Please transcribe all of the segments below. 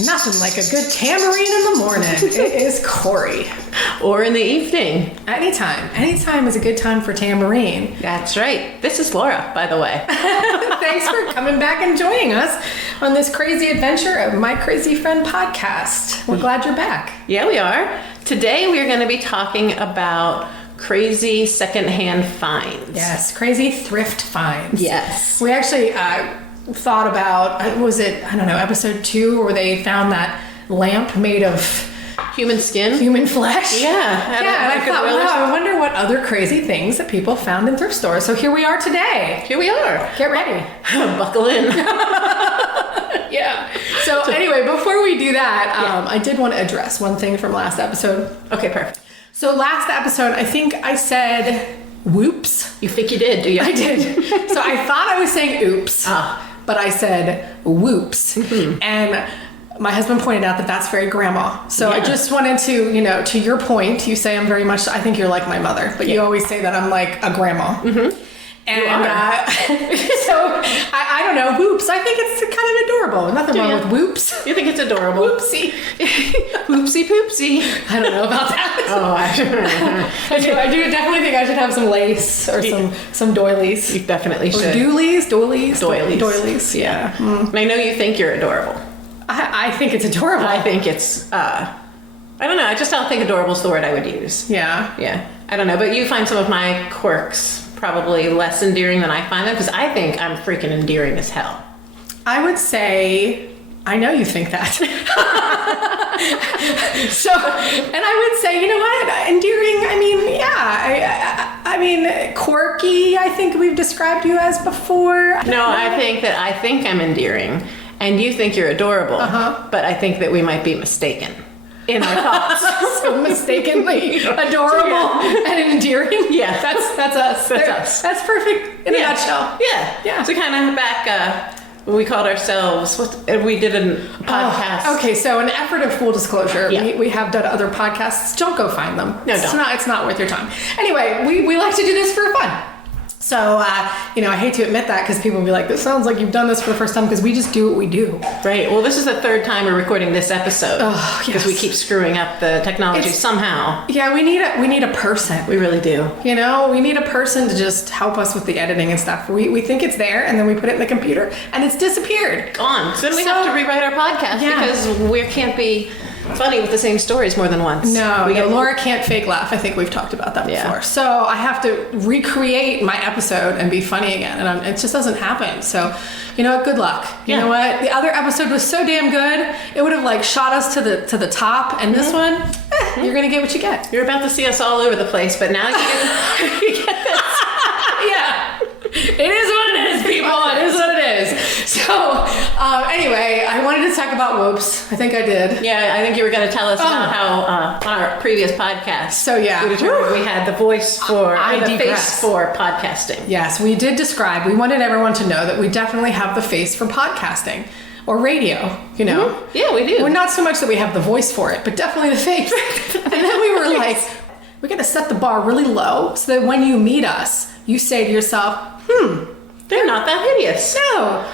Nothing like a good tambourine in the morning. It is Cori. Or in the evening. Anytime. Anytime is a good time for tambourine. That's right. This is Laura, by the way. Thanks for coming back and joining us on this crazy adventure of My Crazy Friend podcast. We're glad you're back. Yeah, we are. Today we're going to be talking about crazy secondhand finds. Yes, crazy thrift finds. Yes. We actually thought about, was it, I don't know, episode 2 where they found that lamp made of human skin? Human flesh? Yeah. And I thought, wow, I wonder what other crazy things that people found in thrift stores. So here we are today. Here we are. Get ready. Buckle in. Yeah. So anyway, before we do that, I did want to address one thing from last episode. Okay, perfect. So last episode, I think I said whoops. You think you did, do you? I did. So I thought I was saying oops, but I said whoops. Mm-hmm. And my husband pointed out that that's very grandma. So I just wanted to, to your point, you say I'm very much, I think you're like my mother, but you always say that I'm like a grandma. Mm-hmm. And so I don't know, whoops. I think it's kind of adorable. Nothing wrong with whoops. You think it's adorable? Whoopsie. Whoopsie poopsie. I don't know about that. Oh, I do definitely think I should have some lace or some doilies. You definitely should. Or doilies. Yeah. Mm. And I know you think you're adorable. I think it's adorable. I think it's, I don't know. I just don't think adorable is the word I would use. Yeah. Yeah. I don't know. But you find some of my quirks probably less endearing than I find them, because I think I'm freaking endearing as hell. I would say, I know you think that. And I would say, you know what? Endearing, I mean, quirky, I think we've described you as before. I think I'm endearing, and you think you're adorable, but I think that we might be mistaken in our thoughts. So mistakenly adorable and endearing. Yeah, that's us. That's perfect in a nutshell. Yeah. So kind of back, we called ourselves, we did a podcast. Okay, so an effort of full disclosure, we have done other podcasts. Don't go find them. No, don't. It's not worth your time. Anyway, we like to do this for fun. So, I hate to admit that because people will be like, this sounds like you've done this for the first time, because we just do what we do. Right. Well, this is the third time we're recording this episode. Oh, because we keep screwing up the technology somehow. Yeah, we need a person. We really do. We need a person to just help us with the editing and stuff. We think it's there, and then we put it in the computer, and it's disappeared. Gone. So then we have to rewrite our podcast because we can't be funny with the same stories more than once. No, Laura can't fake laugh. I think we've talked about that before. So I have to recreate my episode and be funny again, and it just doesn't happen. So, you know what? Good luck. You know what? The other episode was so damn good, it would have like shot us to the top, and this one, you're gonna get what you get. You're about to see us all over the place, but now you get this. Yeah. It is what it is, people. It is what it is. So, anyway, I wanted to talk about whoops. I think I did. Yeah, I think you were going to tell us about how on our previous podcast. So, yeah. We determined we had the voice for, the face for podcasting. Yes, we did describe. We wanted everyone to know that we definitely have the face for podcasting. Or radio, Mm-hmm. Yeah, we do. We're not so much that we have the voice for it, but definitely the face. And then we were like, we got to set the bar really low so that when you meet us, you say to yourself, they're not that hideous. No.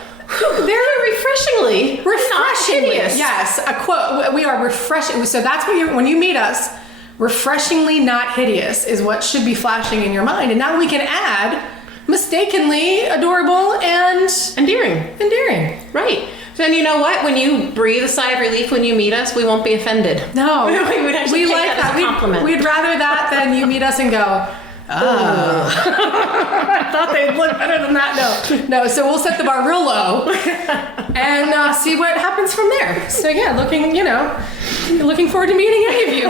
They're refreshingly not hideous. Yes, a quote. We are refreshing. So that's what when you meet us, refreshingly not hideous is what should be flashing in your mind. And now we can add mistakenly adorable and endearing. Right. Then you know what? When you breathe a sigh of relief when you meet us, we won't be offended. No. We would actually take like that as a compliment. We'd rather that than you meet us and go, oh. I thought they'd look better than that. No. So we'll set the bar real low and see what happens from there. So yeah, looking forward to meeting any of you.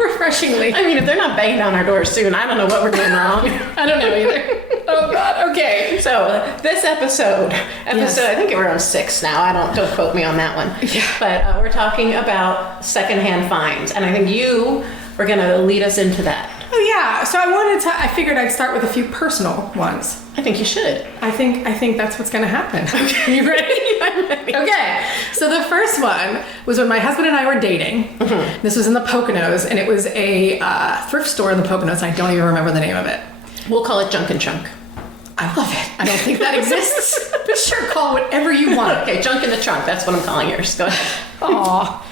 Refreshingly. I mean, if they're not banging on our doors soon, I don't know what we're doing wrong. I don't know either. Oh God. Okay. So this episode, I think we're on 6 now. Don't quote me on that one. Yeah. But we're talking about secondhand finds, and I think you are going to lead us into that. Oh yeah. So I figured I'd start with a few personal ones. I think you should. I think that's what's going to happen. Okay. You ready? I'm ready. Okay. So the first one was when my husband and I were dating. Mm-hmm. This was in the Poconos, and it was a thrift store in the Poconos. I don't even remember the name of it. We'll call it Junk and Chunk. I love it. I don't think that exists. But sure, call whatever you want. want? Okay, junk in the trunk. That's what I'm calling yours. Go ahead. Aw,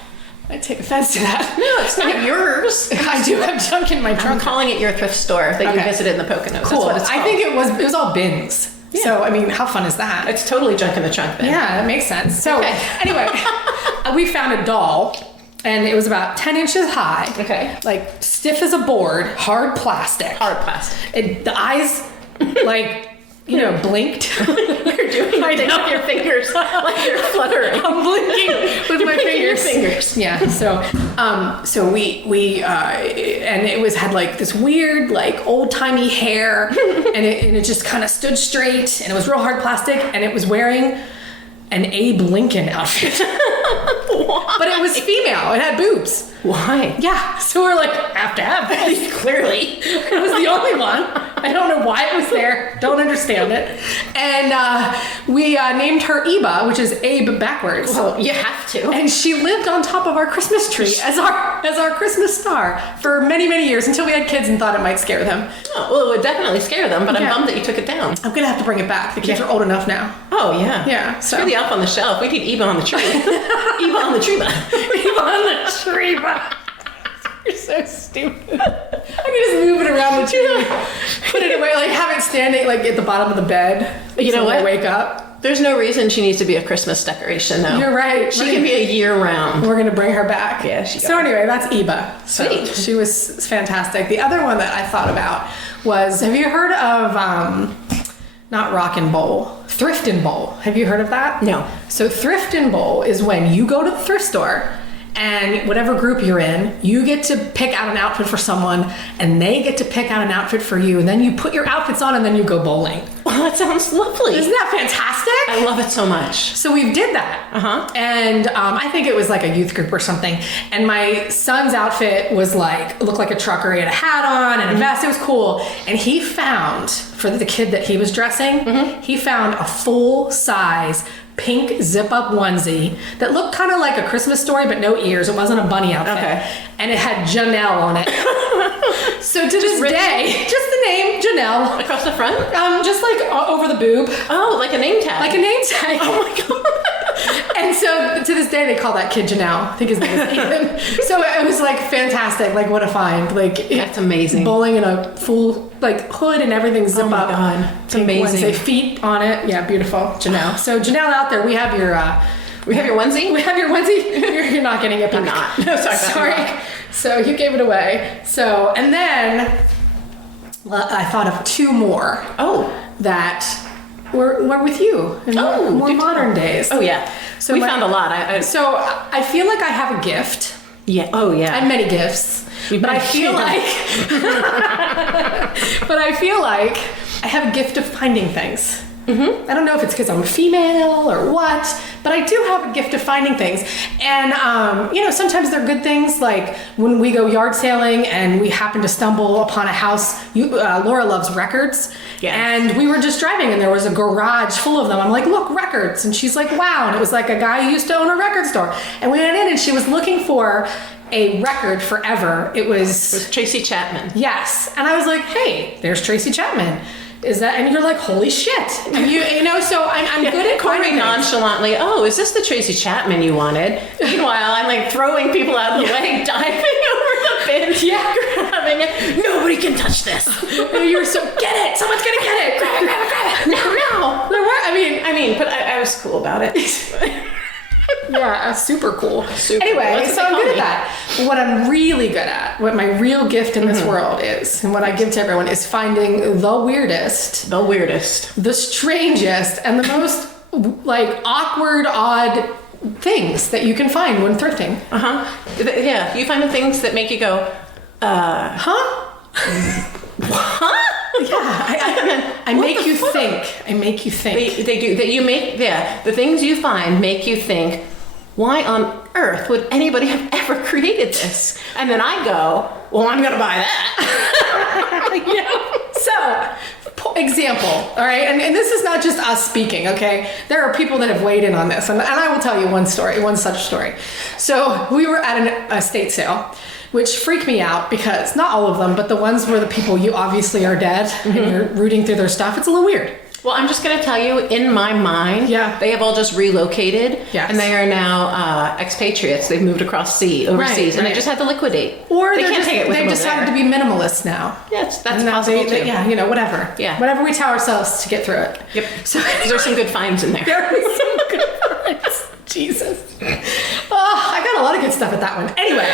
I take offense to that. No, it's not yours. I do have junk in my I'm trunk. calling it your thrift store that you visited in the Poconos. Cool. That's what it's called. I think it was all bins. Yeah. So, I mean, how fun is that? It's totally junk in the trunk then. Yeah, that makes sense. So, anyway, we found a doll, and it was about 10 inches high. Okay. Like, stiff as a board, hard plastic. Hard plastic. The eyes, like, blinked. You're doing the thing with your fingers, like you're fluttering. I'm blinking with my fingers. Yeah. So we and it had like this weird, like old timey hair, and it just kind of stood straight, and it was real hard plastic, and it was wearing an Abe Lincoln outfit. But it was female. It had boobs. Why? Yeah. So we're like, have to have this. Clearly, it was the only one. I don't know why it was there. Don't understand it. And we named her Eba, which is Abe backwards. Well, you have to. And she lived on top of our Christmas tree as our Christmas star for many, many years until we had kids and thought it might scare them. Oh, well, it would definitely scare them, but I'm bummed that you took it down. I'm gonna have to bring it back. The kids are old enough now. Oh, yeah. Yeah. So You're the elf on the shelf. We need Eva on the tree. Eva on the tree. Eba on the tree. You're so stupid. I can just move it around the tree, put it away, like have it standing like at the bottom of the bed. You know when I what? wake up. There's no reason she needs to be a Christmas decoration, though. You're right. She can be a year-round. We're gonna bring her back. Yeah, So anyway, that's Eba. Sweet. So she was fantastic. The other one that I thought about was, have you heard of not Rock and Bowl, Thrift and Bowl? Have you heard of that? No. So Thrift and Bowl is when you go to the thrift store, and whatever group you're in, you get to pick out an outfit for someone, and they get to pick out an outfit for you, and then you put your outfits on, and then you go bowling. Well, that sounds lovely. Isn't that fantastic? I love it so much. So we did that. And I think it was like a youth group or something. And my son's outfit was looked like a trucker. He had a hat on and a vest. It was cool. And he found, for the kid that he was dressing, he found a full size pink zip-up onesie that looked kind of like a Christmas Story, but no ears. It wasn't a bunny outfit. Okay. And it had Janelle on it. So to this day, just the name, Janelle. Across the front? Just like over the boob. Oh, like a name tag. Like a name tag. Oh my God. And so to this day, they call that kid Janelle. I think his name is Ethan. So it was like fantastic. Like what a find. Like That's amazing. Bowling in a full like hood and everything zip Oh my up. God. It's amazing. Say feet on it. Yeah, beautiful. Janelle. So Janelle out there, we have your onesie? We have your onesie. You're not getting it back. I'm not. No, Sorry. So you gave it away. So and then I thought of two more. Oh. That were with you in more modern days. Oh yeah. So we found a lot. So I feel like I have a gift. Yeah. Oh yeah. I have many gifts, but I feel like, I have a gift of finding things. I don't know if it's because I'm female or what, but I do have a gift of finding things. And, sometimes they're good things, like when we go yard sailing and we happen to stumble upon a house. Laura loves records. Yes. And we were just driving and there was a garage full of them. I'm like, look, records. And she's like, wow. And it was like a guy who used to own a record store. And we went in and she was looking for a record forever. It was Tracy Chapman. Yes. And I was like, hey, there's Tracy Chapman. Is that, and you're like, holy shit. And so I'm good at Corey finding things. nonchalantly, oh, is this the Tracy Chapman you wanted? Meanwhile, I'm like throwing people out of the way, diving over the bin, grabbing it. Nobody can touch this. And you're so, get it. Someone's going to get it. Grab it. No. There were, I mean, but I was cool about it. Yeah, super cool. Anyway, so I'm good at that. What I'm really good at, what my real gift in this world is, and what I give to everyone, is finding the weirdest, the strangest, and the most awkward, odd things that you can find when thrifting. Yeah, you find the things that make you go, huh? What? Yeah, I make you think. I make you think. They do. That you make. Yeah, the things you find make you think. Why on earth would anybody have ever created this? And then I go, well, I'm gonna buy that. So, example, all right, and this is not just us speaking, okay? There are people that have weighed in on this, and I will tell you one such story. So we were at an estate sale, which freaked me out because not all of them, but the ones where the people you obviously are dead and you're rooting through their stuff, it's a little weird. Well, I'm just going to tell you, in my mind, Yeah. they have all just relocated, Yes. and they are now expatriates. They've moved across sea, overseas, and right. they just had to liquidate. Or they can't take it with they've them over decided to there. be minimalists now. Yes, that's And now possible too. yeah, you know, whatever. Yeah. Whatever we tell ourselves to get through it. Yep. So There's some good finds in there. there are some good ones. Jesus. Oh, I got a lot of good stuff at that one. Anyway,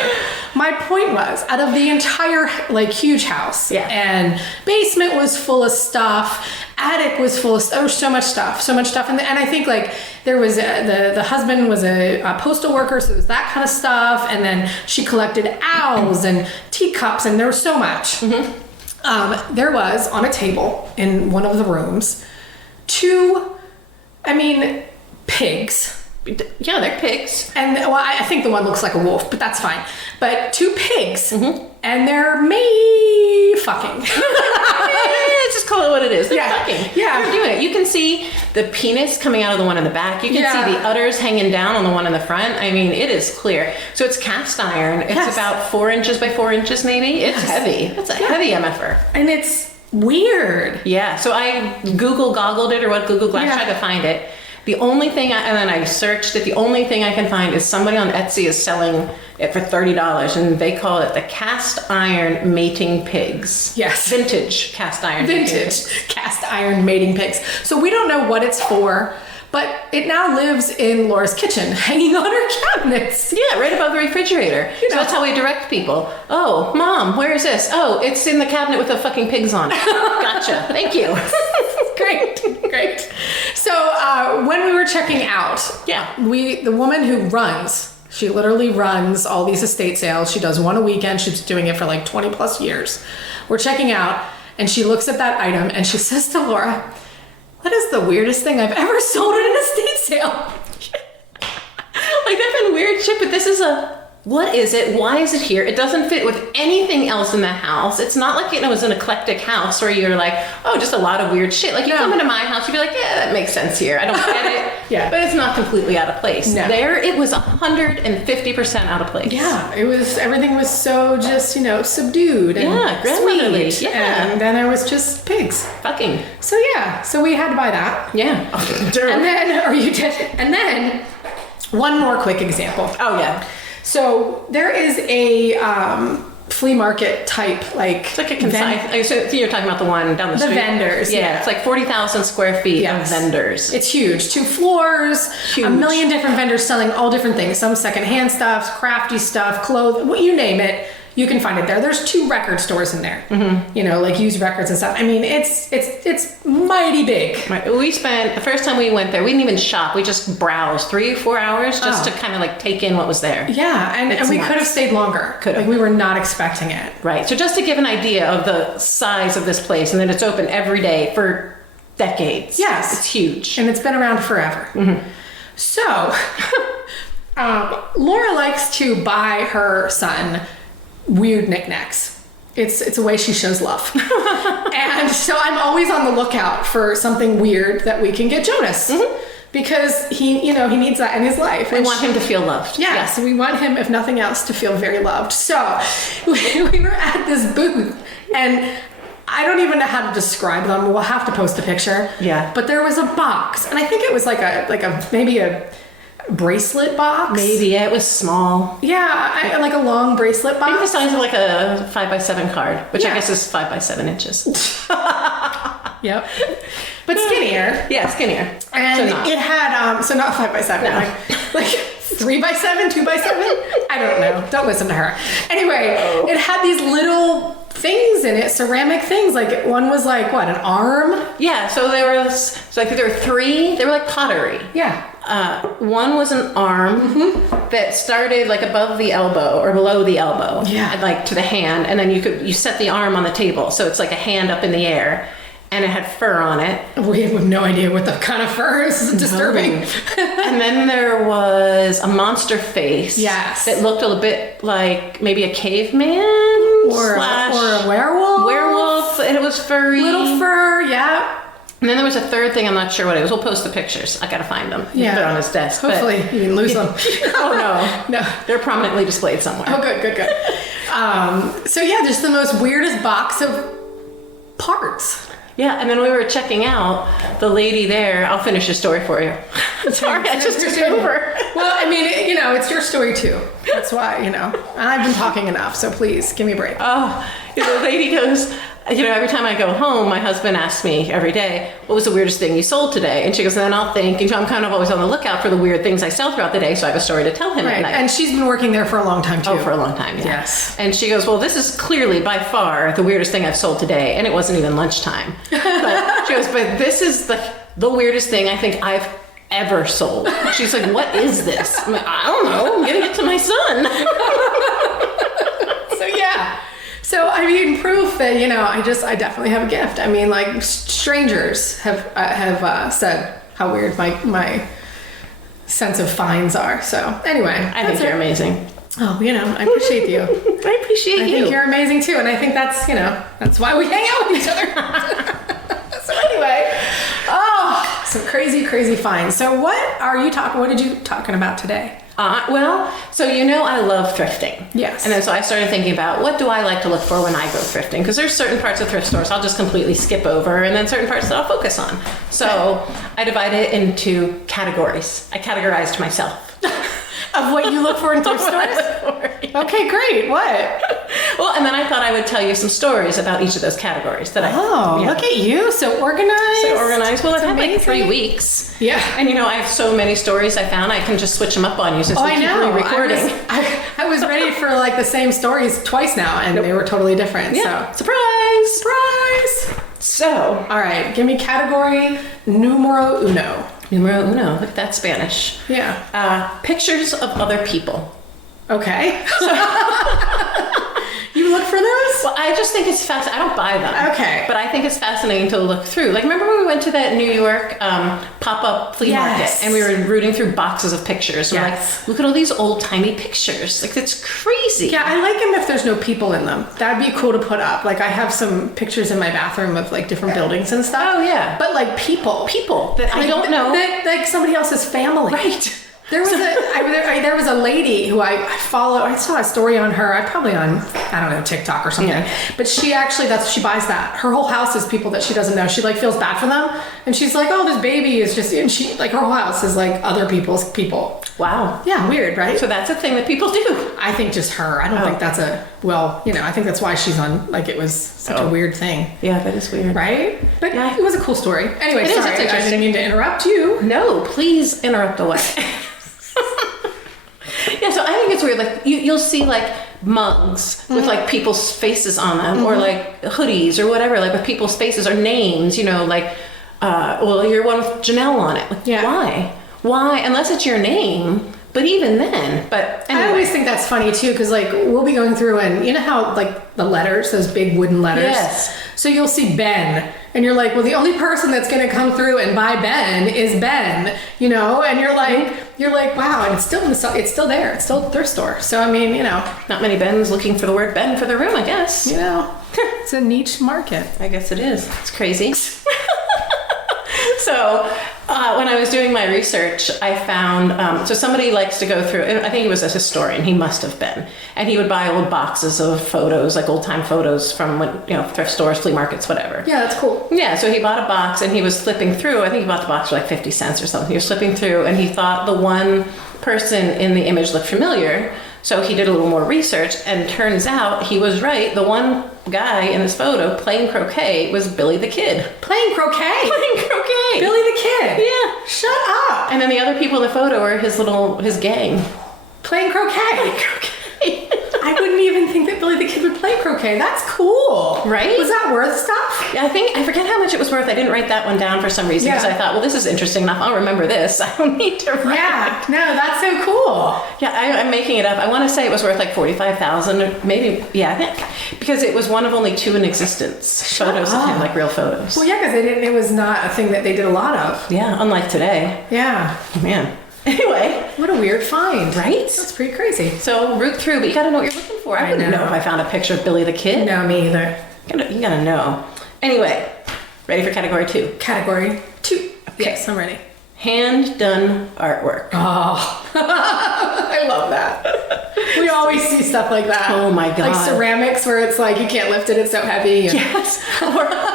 my point was, out of the entire like huge house, Yeah. and basement was full of stuff, attic was full of there was so much stuff, and I think like there was the husband was a postal worker, so there's that kind of stuff, and then she collected owls and teacups, and there was so much. There was on a table in one of the rooms pigs. Yeah, they're pigs. And well, I think the one looks like a wolf, but that's fine. But 2 pigs, and they're maybe fucking. Just call it what it is. They're Yeah. fucking. Yeah. They're doing it. You can see the penis coming out of the one in the back. You can see the udders hanging down on the one in the front. I mean, it is clear. So it's cast iron. It's Yes. about 4 inches by 4 inches, maybe. It's heavy. It's a heavy MFR. And it's weird. Yeah. So I Google-goggled it, or what Google Glass Yeah. tried to find it. The only thing, and then I searched it, the only thing I can find is somebody on Etsy is selling it for $30, and they call it the cast iron mating pigs. Yes. Vintage cast iron mating Vintage pigs. cast iron mating pigs. So we don't know what it's for, but it now lives in Laura's kitchen, hanging on her cabinets. Yeah, right above the refrigerator. You So know. that's how we direct people. Oh, Mom, where is this? Oh, it's in the cabinet with the fucking pigs on it. Gotcha. Thank you. Great. So when we were checking out, Yeah. the woman who runs, she literally runs all these estate sales. She does one a weekend. She's doing it for like 20 plus years. We're checking out, and she looks at that item and she says to Laura, "What is the weirdest thing I've ever sold at an estate sale?" Like, that's been weird shit, but this is what is it? Why is it here? It doesn't fit with anything else in the house. It's not like, it was an eclectic house where you're like, oh, just a lot of weird shit. Like, you come into my house, you'd be like, yeah, that makes sense here. I don't get it. Yeah. But it's not completely out of place. No. There, it was 150% out of place. Yeah, everything was so just, subdued and Yeah, grandmotherly. sweet. Yeah. And then there was just pigs. Fucking. So yeah, so we had to buy that. Yeah. And then, or you did, and then one more quick example. Oh, yeah. So there is a flea market type, like It's like a concise. So you're talking about the one down the street? The vendors, yeah. It's like 40,000 square feet Yes. of vendors. It's huge. 2 floors, Huge. a million different vendors selling all different things. Some secondhand stuff, crafty stuff, clothes, you name it. You can find it there. There's 2 record stores in there. Like used records and stuff. I mean, it's mighty big. Right. We spent, the first time we went there, we didn't even shop. We just browsed 3 or 4 hours just to kind of like take in what was there. Yeah, and we nuts. could have stayed longer. Could have. Like we were not expecting it. Right. So just to give an idea of the size of this place, and that it's open every day for decades. Yes. It's huge. And it's been around forever. So, Laura likes to buy her son weird knickknacks. It's a way she shows love. And so I'm always on the lookout for something weird that we can get Jonas. Because he needs that in his life. We want him to feel loved. Yes, we want him, if nothing else, to feel very loved. So we were at this booth, and I don't even know how to describe them. We'll have to post a picture. Yeah. But there was a box, and I think it was like a maybe a bracelet box. Maybe, yeah, it was small. Yeah, like a long bracelet Maybe the box. size of like a 5x7 card, which Yeah. I guess is 5x7 inches. Yep. But skinnier. Yeah, skinnier. And So not. it had so not 5x7, No. like 3x7, 2x7. I don't know. Don't listen to her. Anyway, it had these little things in it, ceramic things. Like one was like what, an arm? Yeah, so I think there were 3. They were like pottery. Yeah. One was an arm that started like above the elbow or below the elbow, Yeah. and like to the hand, and then you set the arm on the table, so it's like a hand up in the air, and it had fur on it. We have no idea what the kind of fur is. This is disturbing. And then there was a monster face. Yes. That looked a little bit like maybe a caveman Or slash a werewolf. werewolf, and it was furry. Little fur, yeah. And then there was a third thing. I'm not sure what it was. We'll post the pictures. I gotta find them. Yeah. They're on his desk. but- Hopefully you didn't lose them. Oh no. No. They're prominently displayed somewhere. Oh, good. So yeah, just the most weirdest box of parts. Yeah, and then we were checking out, the lady there, I'll finish your story for you. Sorry, I just took over. Well, I mean, it's your story too. That's why, I've been talking enough, so please give me a break. Oh, the lady goes, every time I go home, my husband asks me every day, what was the weirdest thing you sold today? And she goes, and then I'll think, I'm kind of always on the lookout for the weird things I sell throughout the day, so I have a story to tell him at night. And she's been working there for a long time too. Oh, for a long time, yeah. Yes. And she goes, well, this is clearly by far the weirdest thing I've sold today, and it wasn't even lunchtime. But she goes, but this is the weirdest thing I think I've ever sold. She's like, what is this? I'm like, I don't know, I'm giving it to my son. So yeah. So, I mean, proof that, I definitely have a gift. I mean, like, strangers have said how weird my sense of finds are. So, anyway. I think you're amazing. Oh, I appreciate you. I appreciate you. I think you're amazing, too. And I think that's, that's why we hang out with each other. So, anyway. Oh, some crazy, crazy finds. So, what did you talking about today? So I love thrifting. Yes. And then so I started thinking about what do I like to look for when I go thrifting? Because there's certain parts of thrift stores I'll just completely skip over, and then certain parts that I'll focus on. So I divided it into categories. I categorized myself. Of what you look for in thrift stores? Okay, great. What? Well, and then I thought I would tell you some stories about each of those categories that look at you. So organized. Well, I've had like 3 weeks. Yeah. And I have so many stories I found, I can just switch them up on you since we keep re-recording. I was ready for like the same stories twice now, and they were totally different. Yeah. So. Surprise! So. All right, give me category numero uno. Numero uno, look at that Spanish. Yeah. Pictures of other people. Okay. You look for those? Well, I just think it's fascinating. I don't buy them. Okay. But I think it's fascinating to look through. Like, remember when we went to that New York pop-up flea market, and we were rooting through boxes of pictures. We're like, look at all these old-timey pictures. Like, that's crazy. Yeah, I like them if there's no people in them. That'd be cool to put up. Like, I have some pictures in my bathroom of like different buildings and stuff. Oh, yeah. But like people that I don't know. That like somebody else's family. Right. There was a lady who I follow. I saw a story on her. Probably on, I don't know, TikTok or something. Yeah. But she buys that. Her whole house is people that she doesn't know. She like feels bad for them, and she's like, oh, this baby is just. And she like her whole house is like other people's people. Wow. Yeah, weird, right? So that's a thing that people do. I think just her. I don't think that's I think that's why she's on. Like it was such a weird thing. Yeah, that is weird. Right? But it was a cool story. Anyway, sorry, it's interesting. I didn't mean to interrupt you. No, please interrupt away. Yeah, so I think it's weird. Like you'll see like mugs with like people's faces on them, or like hoodies or whatever, like with people's faces or names. Like you're one with Janelle on it. Like, why? Unless it's your name. But even then, anyway. I always think that's funny too, because like we'll be going through, and you know how like the letters, those big wooden letters. Yes. So you'll see Ben, and you're like, well, the only person that's going to come through and buy Ben is Ben, and you're like, wow, and it's still there, it's still a thrift store. So I mean, not many Bens looking for the word Ben for their room, I guess. It's a niche market. I guess it is. It's crazy. So when I was doing my research, I found, so somebody likes to go through, I think he was a historian, he must have been, and he would buy old boxes of photos, like old time photos from thrift stores, flea markets, whatever. Yeah, that's cool. Yeah, so he bought a box and he was flipping through, I think he bought the box for like 50 cents or something. He was flipping through and he thought the one person in the image looked familiar. So he did a little more research, and turns out he was right. The one guy in his photo playing croquet was Billy the Kid. Playing croquet? Playing croquet. Billy the Kid? Yeah. Shut up. And then the other people in the photo were his gang. Playing croquet? Playing croquet. I wouldn't even think that Billy the Kid would play croquet. That's cool. Right? Was that worth stuff? Yeah, I forget how much it was worth. I didn't write that one down for some reason, because I thought, well, this is interesting enough. I'll remember this. I don't need to write. Yeah, no, that's so cool. Yeah, I'm making it up. I want to say it was worth like $45,000, or maybe, I think, because it was one of only 2 in existence. Photos of him, like real photos. Well, yeah, because it was not a thing that they did a lot of. Yeah, unlike today. Yeah. Man. Anyway. What a weird find. Right? That's pretty crazy. So root through, but you gotta know what you're looking for. I wouldn't know if I found a picture of Billy the Kid. No, me either. You gotta know. Anyway, ready for category 2? Category 2. Okay. Yes, I'm ready. Hand-done artwork. Oh, I love that. We always see stuff like that. Oh my God. Like ceramics where it's like you can't lift it, it's so heavy. Yes.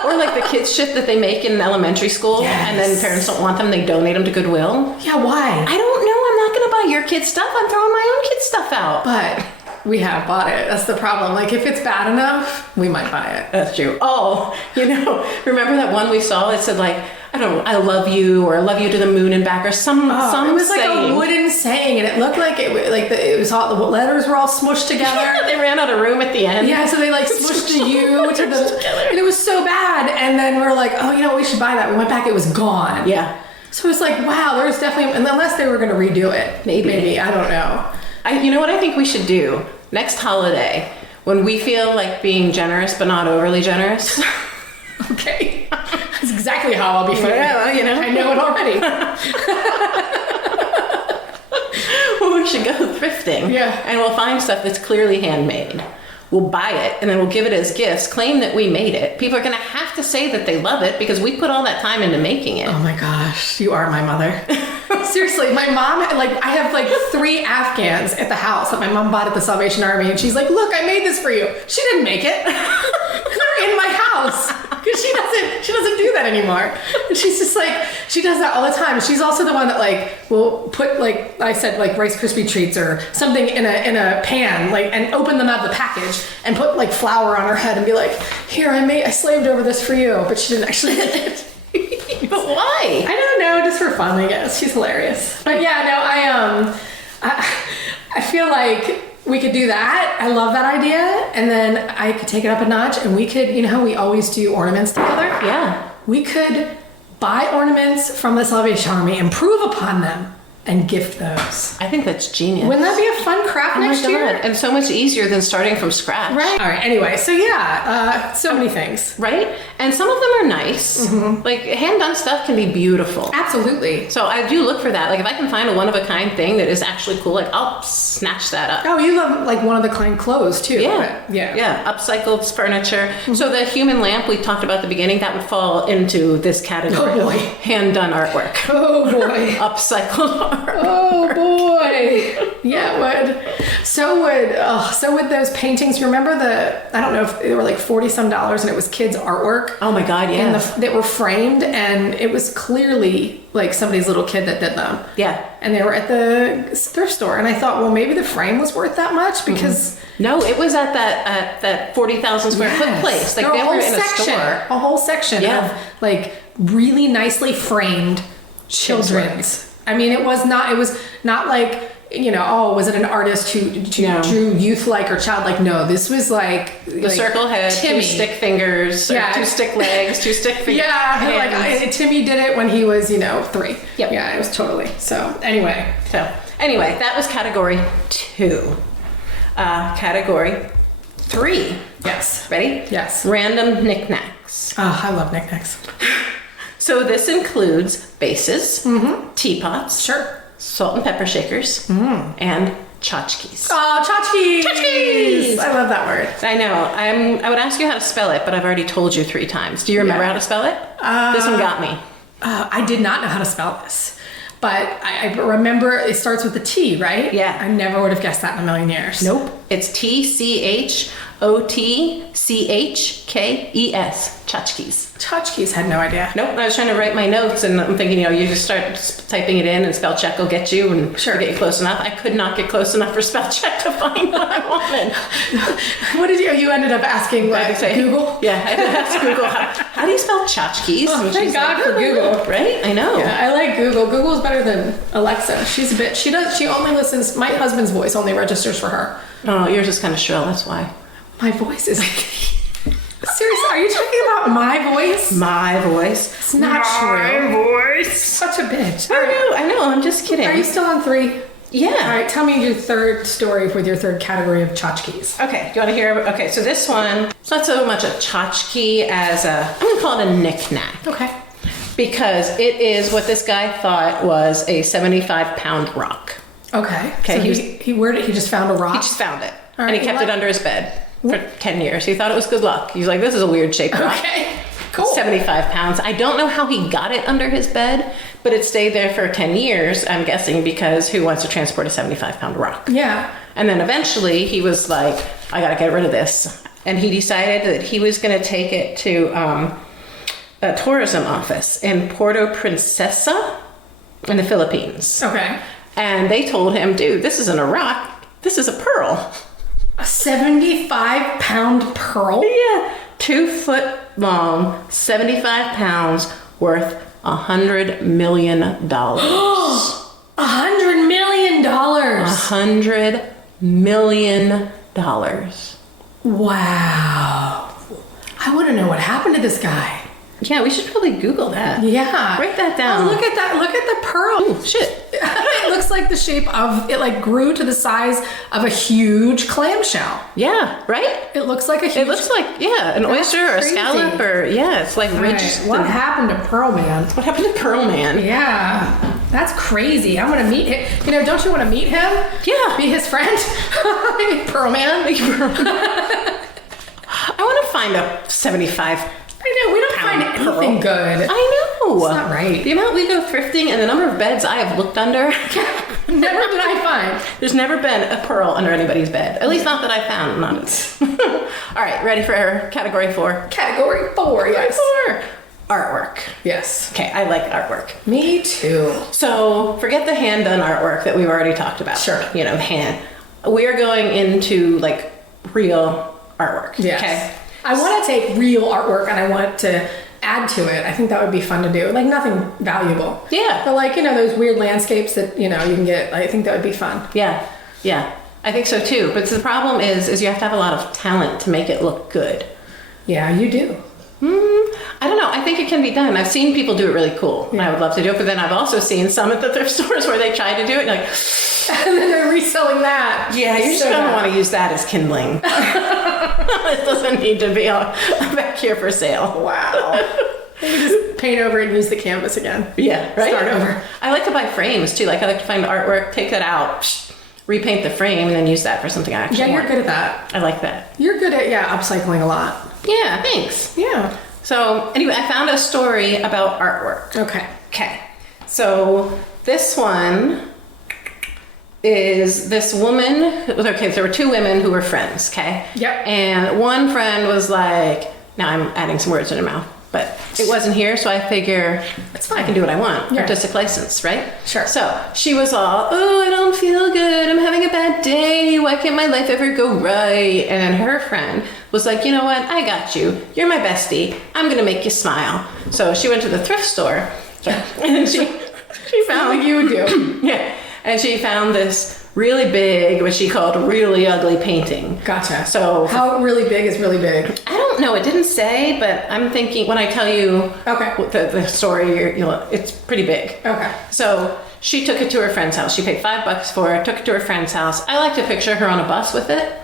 Or like the kids shit that they make in elementary school, and then parents don't want them, they donate them to Goodwill. Yeah, why? I don't know. I'm not going to buy your kid's stuff. I'm throwing my own kid's stuff out. But we have bought it. That's the problem. Like, if it's bad enough, we might buy it. That's true. Oh, remember that one we saw? It said like, I don't know, I love you, or I love you to the moon and back, or some It was like saying. a wooden saying, and it looked like it was all, the letters were all smushed together. They ran out of room at the end. Yeah, so they like smushed the U to the, and it was so bad. And then we're like, oh, we should buy that. We went back, it was gone. Yeah. So it's like, wow, there's definitely, and unless they were going to redo it, maybe I don't know. You know what I think we should do next holiday, when we feel like being generous but not overly generous. Okay. That's exactly how I'll be feeling. Yeah, I know it already. Well, we should go thrifting. Yeah. And we'll find stuff that's clearly handmade. We'll buy it, and then we'll give it as gifts, claim that we made it. People are going to have to say that they love it because we put all that time into making it. Oh my gosh, you are my mother. Seriously, my mom, I have 3 Afghans at the house that my mom bought at the Salvation Army, and she's like, look, I made this for you. She didn't make it. They're in my house. Because she doesn't do that anymore. And she's just she does that all the time. She's also the one that will put I said Rice Krispie treats or something in a pan and open them out of the package and put flour on her head and be like, here, I slaved over this for you, but she didn't actually make it. But why? I don't know, just for fun, I guess. She's hilarious. But yeah, no, I feel like we could do that. I love that idea. And then I could take it up a notch, and we could, how we always do ornaments together? Yeah. We could buy ornaments from the Salvation Army, improve upon them, and gift those. I think that's genius. Wouldn't that be a fun craft next year? And so much easier than starting from scratch. Right. All right. Anyway, so yeah, so many things. Right? And some of them are nice. Mm-hmm. Hand-done stuff can be beautiful. Absolutely. So I do look for that. If I can find a one-of-a-kind thing that is actually cool, I'll snatch that up. Oh, you love one-of-the-kind clothes too. Yeah. Yeah. Yeah. Upcycled furniture. Mm-hmm. So the human lamp we talked about at the beginning, that would fall into this category. Oh boy. Hand-done artwork. Oh boy. Upcycled artwork. Oh boy. Yeah, it would. So would those paintings. Remember I don't know if they were $40 some and it was kids' artwork. Oh my God, yeah. And that were framed, and it was clearly somebody's little kid that did them. Yeah. And they were at the thrift store, and I thought, well, maybe the frame was worth that much because. Mm-hmm. No, it was at that 40,000 square foot place. They were in a store. A whole section of really nicely framed children's. I mean, it was not was it an artist who drew youth-like or childlike? No, this was the circle head, Timmy. 2 stick fingers, 2 stick legs, 2 stick fingers. Yeah, Timmy did it when he was 3. Yep. Yeah, it was totally. So anyway, that was category 2. Category 3. Yes. Ready? Yes. Random knickknacks. Oh, I love knickknacks. So this includes bases, teapots, sure, salt and pepper shakers, and tchotchkes. Oh, tchotchkes! Tchotchkes! I love that word. I know. I would ask you how to spell it, but I've already told you 3 times. Do you remember how to spell it? This one got me. I did not know how to spell this, but I remember it starts with a T, right? Yeah. I never would have guessed that in a million years. Nope. It's TCHOTCHKES. Tchotchkes. Tchotchkes, had no idea. Nope. I was trying to write my notes, and I'm thinking, you just start typing it in, and spell check will get you, and get you close enough. I could not get close enough for spell check to find what I wanted. What did you ended up asking? Google? Yeah, I had to ask Google how do you spell tchotchkes? Oh, thank God for Google. Right? I know. Yeah, I like Google. Google's better than Alexa. She's a bit. She only listens. My husband's voice only registers for her. Oh, yours is kind of shrill. That's why. My voice is. Seriously, are you talking about my voice? My voice. It's not true. My voice. Such a bitch. I know. I'm just kidding. Are you still on 3? Yeah. All right, tell me your third story with your third category of tchotchkes. Okay, do you want to hear? Okay, so this one, it's not so much a tchotchke as I'm going to call it a knick-knack. Okay. Because it is what this guy thought was a 75-pound rock. Okay. Okay. So he just found a rock? He just found it. All and right, he kept it under his bed for 10 years. He thought it was good luck. He's like, this is a weird shaped rock. Okay. Cool. 75 pounds. I don't know how he got it under his bed, but it stayed there for 10 years, I'm guessing, because who wants to transport a 75-pound rock? Yeah. And then eventually he was like, I got to get rid of this. And he decided that he was going to take it to a tourism office in Puerto Princesa in the Philippines. Okay. And they told him, dude, this isn't a rock. This is a pearl. A 75-pound pearl? Yeah. 2 foot long, 75 pounds, worth $100 million. $100 million. $100 million. Wow. I want to know what happened to this guy. Yeah, we should probably Google that. Yeah. Write that down. Oh, look at that. Look at the pearl. Ooh, shit. It looks like the shape of, it like grew to the size of a huge clamshell. Yeah, right? It looks like a huge. It looks like, yeah, an That's oyster or a crazy. scallop or, yeah, it's like ridged. Right. What happened to Pearl Man? What happened to Pearl Man? Yeah. That's crazy. I want to meet him. You know, don't you want to meet him? Yeah. Be his friend? Pearl Man? I want to find a 75. I know, we don't find anything good. I know. It's not right. The amount we go thrifting and the number of beds I have looked under. Never did I find. There's never been a pearl under anybody's bed. At least not that I found. All right, ready for category 4? Category 4, yes. Category 4. Artwork. Yes. Okay, I like artwork. Me too. So forget the hand-done artwork that we've already talked about. Sure. You know, hand. We are going into like real artwork. Yes. Okay. I want to take real artwork and I want to add to it. I think that would be fun to do. Like nothing valuable. Yeah. But like, you know, those weird landscapes that, you know, you can get. I think that would be fun. Yeah. Yeah. I think so too. But the problem is you have to have a lot of talent to make it look good. Yeah, you do. I don't know. I think it can be done. I've seen people do it really cool. And I would love to do it. But then I've also seen some at the thrift stores where they try to do it and like, And then they're reselling that. yeah, you're just So going to bad. want to use that as kindling. It doesn't need to be back here for sale. Wow. You just paint over it and use the canvas again. Yeah, right? Start over. I like to buy frames too. Like I like to find artwork, take that out, repaint the frame, and then use that for something I actually Yeah, you're want. good at that. I like that. You're good at, upcycling a lot. Yeah, thanks. Yeah. So anyway, I found a story about artwork. Okay. Okay. So this one is this woman. Okay, so there were 2 women who were friends, okay? Yep. And one friend was like, now I'm adding some words in her mouth, but it wasn't here, so I figure I can do what I want. Yeah. Artistic license, right? Sure. So she was all, oh, I don't feel good. I'm having a bad day. Why can't my life ever go right? And then her friend was like, you know what? I got you. You're my bestie. I'm going to make you smile. So she went to the thrift store and she found Like you would do. yeah. And she found this really big, what she called really ugly painting. Gotcha. So How really big is really big? I don't know. It didn't say, but I'm thinking when I tell you Okay. the story, it's pretty big. Okay. So she took it to her friend's house. She paid $5 for it, took it to her friend's house. I like to picture her on a bus with it.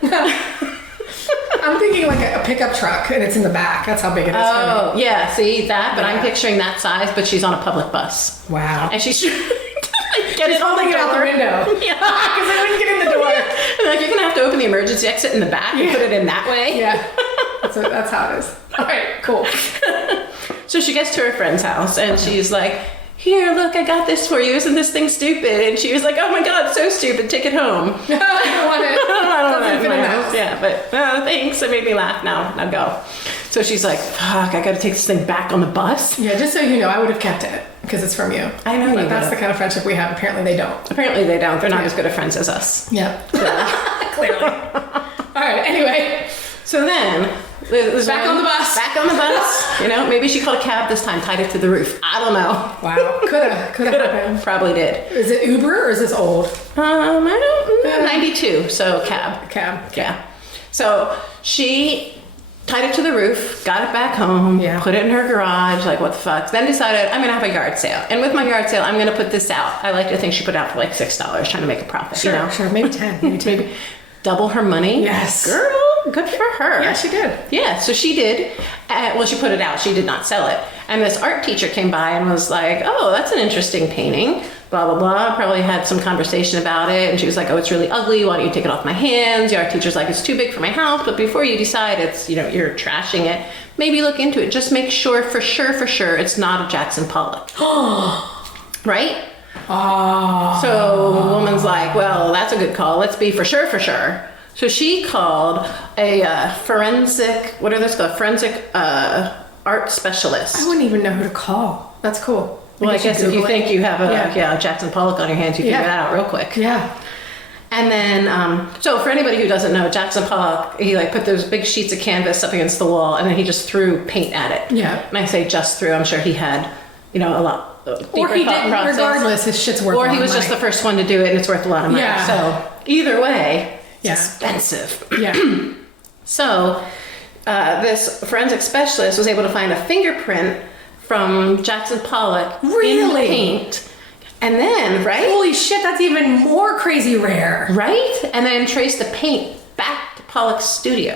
I'm thinking like a pickup truck and it's in the back. That's how big it is. Oh, yeah. See that? But Yeah. I'm picturing that size, but she's on a public bus. Wow. And she's get She's it on the holding it out the door. window. Yeah. Because I wouldn't get in the door. And like, you're going to have to open the emergency exit in the back and put it in that way. Yeah. That's how it is. All right, cool. So she gets to her friend's house and she's like, here, look, I got this for you. Isn't this thing stupid? And she was like, oh my God, so stupid. Take it home. I don't want it. I don't Doesn't know. fit in the house. Yeah, but thanks. It made me laugh. Now go. So she's like, fuck, I got to take this thing back on the bus. Yeah, just so you know, I would have kept it because it's from you. I know But you that's would've. the kind of friendship we have. Apparently they don't. Apparently they don't. They're not as good of friends as us. Yeah. Clearly. All right, anyway. So then, Liz Back on the bus. Back on the bus. You know, maybe she called a cab this time, tied it to the roof. I don't know. Wow. Could have happened. Probably did. Is it Uber or is this old? I don't know. 92, so cab. Cab. Yeah. So she tied it to the roof, got it back home, Yeah. put it in her garage, like what the fuck. Then decided I'm gonna have a yard sale. And with my yard sale, I'm gonna put this out. I like to think she put it out for like $6, trying to make a profit. Sure, you know? sure. Maybe 10. Maybe 10. Maybe double her money. Yes. Girl, good for her. Yeah, she did. Yeah, so she did. Well, she put it out. She did not sell it. And this art teacher came by and was like, oh, that's an interesting painting. Blah, blah, blah. Probably had some conversation about it. And she was like, oh, it's really ugly. Why don't you take it off my hands? The art teacher's like, it's too big for my house. But before you decide it's, you're trashing it, maybe look into it. Just make sure for sure, it's not a Jackson Pollock. Right? Oh. So the woman's like, well, that's a good call. Let's be for sure. So she called a forensic, what are those called? Forensic art specialist. I wouldn't even know who to call. That's cool. Well, I guess if you think you have a Yeah. Jackson Pollock on your hands, you figure that out real quick. Yeah. And then, so for anybody who doesn't know, Jackson Pollock, he like put those big sheets of canvas up against the wall, and then he just threw paint at it. Yeah. And I say just threw. I'm sure he had, a lot. Or he didn't. Process. Regardless, his shit's worth. Or a lot he was of just the money. first one to do it, and it's worth a lot of money. Yeah. So either way, it's Yeah. expensive. Yeah. So this forensic specialist was able to find a fingerprint from Jackson Pollock in the Really? paint. And then, right? Holy shit, that's even more crazy rare. Right? And then trace the paint back to Pollock's studio.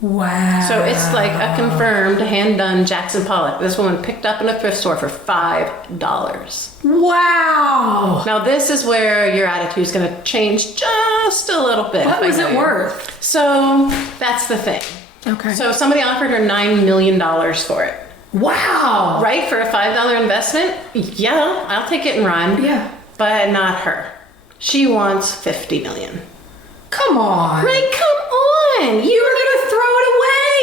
Wow. So it's like a confirmed hand-done Jackson Pollock. This woman picked up in a thrift store for $5. Wow. Now this is where your attitude is going to change just a little bit. What if I was know it you. worth? So that's the thing. Okay. So somebody offered her $9 million for it. Wow. Right? For a $5 investment? Yeah, I'll take it and run. Yeah. But not her. She wants $50 million. Come on. Right? Come on. You were gonna throw it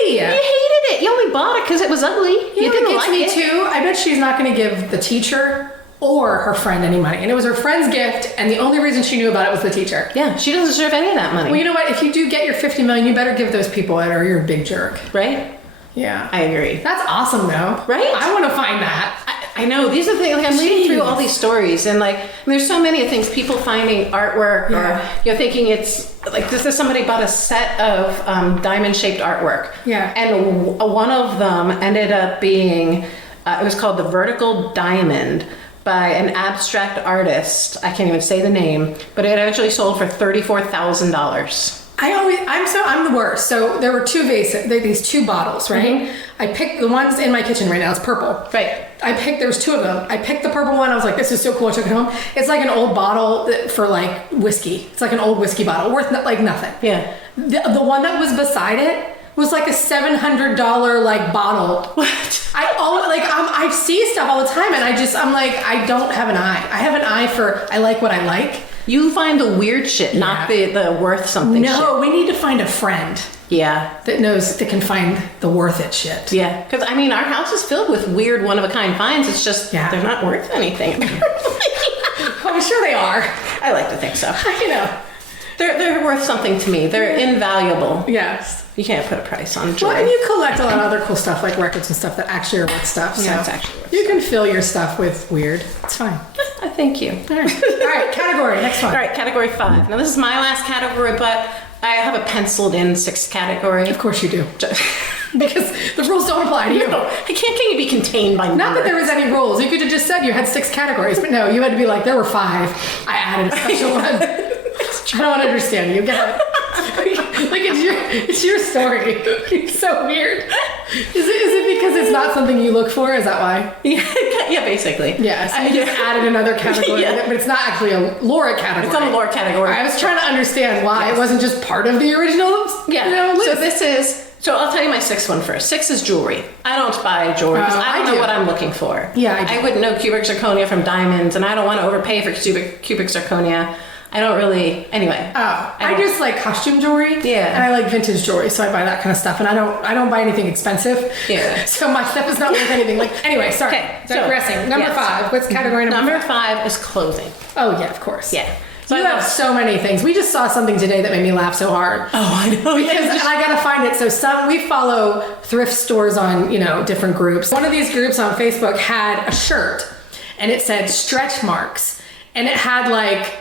You away. hated it. You only bought it because it was ugly. You didn't gets like me it. too. I bet she's not gonna give the teacher or her friend any money. And it was her friend's gift, and the only reason she knew about it was the teacher. Yeah, she doesn't deserve any of that money. Well, you know what? If you do get your $50 million, you better give those people it, or you're a big jerk. Right? Yeah. I agree. That's awesome, though. Right? I want to find that. I know. These are the things, like, I'm reading through all these stories, and like, there's so many things, people finding artwork, or you're thinking it's like, this is somebody bought a set of diamond-shaped artwork. Yeah. And one of them ended up being, it was called The Vertical Diamond by an abstract artist. I can't even say the name, but it actually sold for $34,000. I'm the worst. So there were two vases, these two bottles, right? Mm-hmm. I picked the ones in my kitchen right now. It's purple. Right. There was two of them. I picked the purple one. I was like, this is so cool. I took it home. It's like an old bottle for like whiskey. It's like an old whiskey bottle worth like nothing. Yeah. The one that was beside it was like a $700 like bottle. What? I see stuff all the time, and I'm like, I don't have an eye. I have an eye for, I like what I like. You find the weird shit, not the worth something shit. No, we need to find a friend Yeah. that can find the worth it shit. Yeah. Because, I mean, our house is filled with weird one-of-a-kind finds. It's just, they're not worth anything. Oh, I'm sure they are. I like to think so. You know. They're worth something to me. They're invaluable. Yes. You can't put a price on joy. Well, and you collect a lot of other cool stuff, like records and stuff that actually are worth stuff. Yeah, So it's actually worth you can fill your stuff with weird. It's fine. Thank you. All right, category, next one. All right, category 5. Now, this is my last category, but I have a penciled-in 6th category. Of course you do. Because the rules don't apply to you. No, can you be contained by number? Not that there was any rules. You could have just said you had 6 categories, but no, you had to be like, there were 5. I added a special one. I don't understand you. Get it. Like it's your story. It's so weird. Is it because it's not something you look for? Is that why? Yeah, basically. Yeah, so you just added another category, Yeah. but it's not actually a Laura category. It's not a Laura category. I was trying to understand why it wasn't just part of the original. Yeah. List. So I'll tell you my 6th one first. 6 is jewelry. I don't buy jewelry because I don't know what I'm looking for. Yeah, I do. wouldn't know cubic zirconia from diamonds, and I don't want to overpay for cubic zirconia. I don't really. Anyway. Oh, I just like costume jewelry. Yeah. And I like vintage jewelry, so I buy that kind of stuff. And I don't buy anything expensive. Yeah. So my stuff is not worth anything. Like anyway, sorry. Okay, so, Digressing. Number yes. 5. What's category number 5? 5 is clothing. Oh yeah, of course. Yeah. So you have so many things. We just saw something today that made me laugh so hard. Oh, I know. Because and I gotta find it. So we follow thrift stores on, different groups. One of these groups on Facebook had a shirt and it said stretch marks. And it had like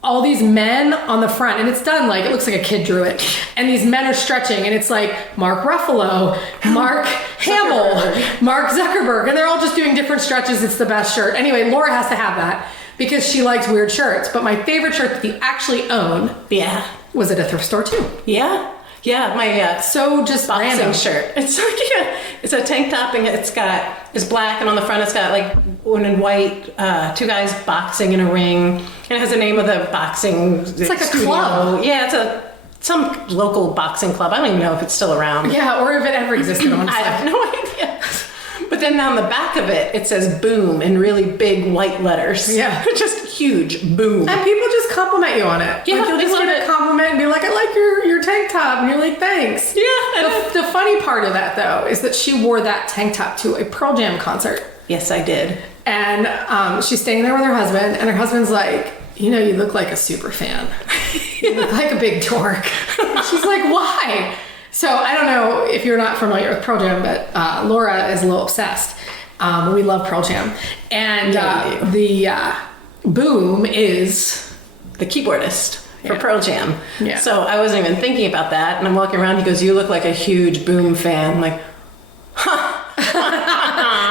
all these men on the front, and it's done like, it looks like a kid drew it. And these men are stretching, and it's like Mark Ruffalo, Mark Hamill, Mark Zuckerberg, and they're all just doing different stretches. It's the best shirt. Anyway, Laura has to have that because she likes weird shirts. But my favorite shirt that you actually own was at a thrift store too. Yeah. Yeah, my So just boxing random. shirt. It's a tank top, and it's black, and on the front it's got like one in white, 2 guys boxing in a ring, and it has the name of the boxing. It's like a club. Yeah, it's some local boxing club. I don't even know if it's still around. Yeah, or if it ever existed, honestly. I have no idea. But then on the back of it, it says boom in really big white letters. Yeah. Just huge boom. And people just compliment you on it. Yeah, like you'll they just love get a it. compliment and be like, I like your tank top. And you're like, thanks. Yeah. The funny part of that, though, is that she wore that tank top to a Pearl Jam concert. Yes, I did. And she's staying there with her husband, and her husband's like, you know, you look like a super fan. You look like a big dork. She's like, why? So I don't know if you're not familiar with Pearl Jam, but Laura is a little obsessed. We love Pearl Jam. And the boom is the keyboardist for Pearl Jam. Yeah. So I wasn't even thinking about that. And I'm walking around, he goes, you look like a huge boom fan. I'm like,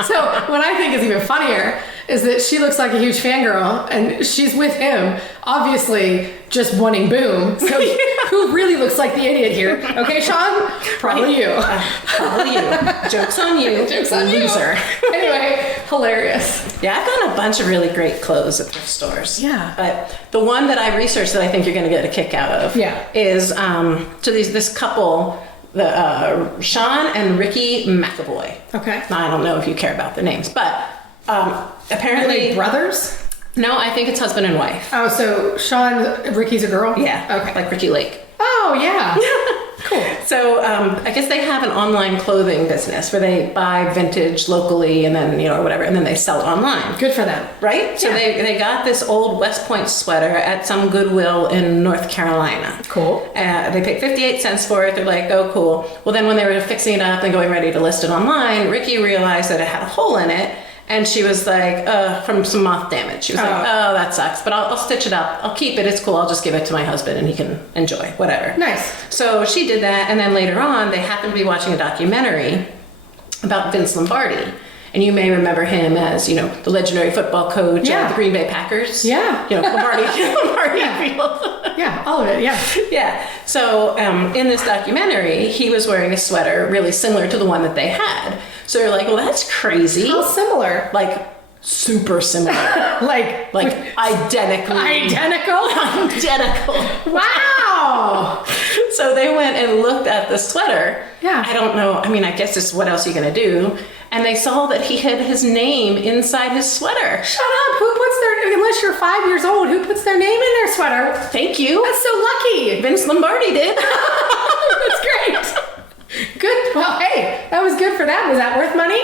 So what I think is even funnier is that she looks like a huge fangirl, and she's with him, obviously just wanting boom. So who really looks like the idiot here? Okay, Sean? Probably you. Probably you. Joke's on you. Joke's on you. Loser. Anyway, hilarious. Yeah, I've gotten a bunch of really great clothes at thrift stores. Yeah. But the one that I researched that I think you're going to get a kick out of is this couple, Sean and Ricky McAvoy. Okay. Now, I don't know if you care about the names, but Are apparently... they brothers? No, I think it's husband and wife. Oh, so Sean, Ricky's a girl? Yeah. Okay. Like Ricky Lake. Oh, yeah. Cool. So I guess they have an online clothing business where they buy vintage locally and then, or whatever, and then they sell it online. Good for them. Right? So they got this old West Point sweater at some Goodwill in North Carolina. Cool. They paid 58 cents for it. They're like, oh, cool. Well, then when they were fixing it up and going ready to list it online, Ricky realized that it had a hole in it. And she was like, from some moth damage. She was like, oh, that sucks. But I'll stitch it up. I'll keep it. It's cool. I'll just give it to my husband and he can enjoy, whatever. Nice. So she did that. And then later on, they happened to be watching a documentary about Vince Lombardi. And you may remember him as, the legendary football coach of the Green Bay Packers. Yeah. Lombardi Yeah. Field. Yeah, all of it, yeah. Yeah. So in this documentary, he was wearing a sweater really similar to the one that they had. So you're like, well, that's crazy. How similar? Like, super similar. like identically. Identical? Identical. Wow. So they went and looked at the sweater. Yeah. I don't know. I mean, I guess this is what else are you going to do? And they saw that he had his name inside his sweater. Shut up. Who puts unless you're 5 years old, who puts their name in their sweater? Thank you. That's so lucky. Vince Lombardi did. That's great. Good. Well, hey, that was good for them. Was that worth money?